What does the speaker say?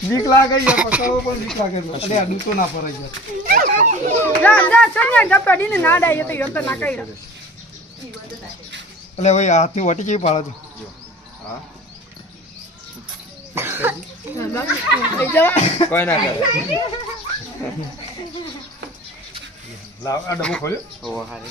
બીક લાગે છે પકાવો પણ બીક લાગે છે અરે ના પર છે જા જા ના ડાય તો યોતો ના કઈ એટલે ભાઈ હાથી વટી જઈ પાડો છો કોઈ ના કરે લાવ આ ડબો ખોલ્યો હારે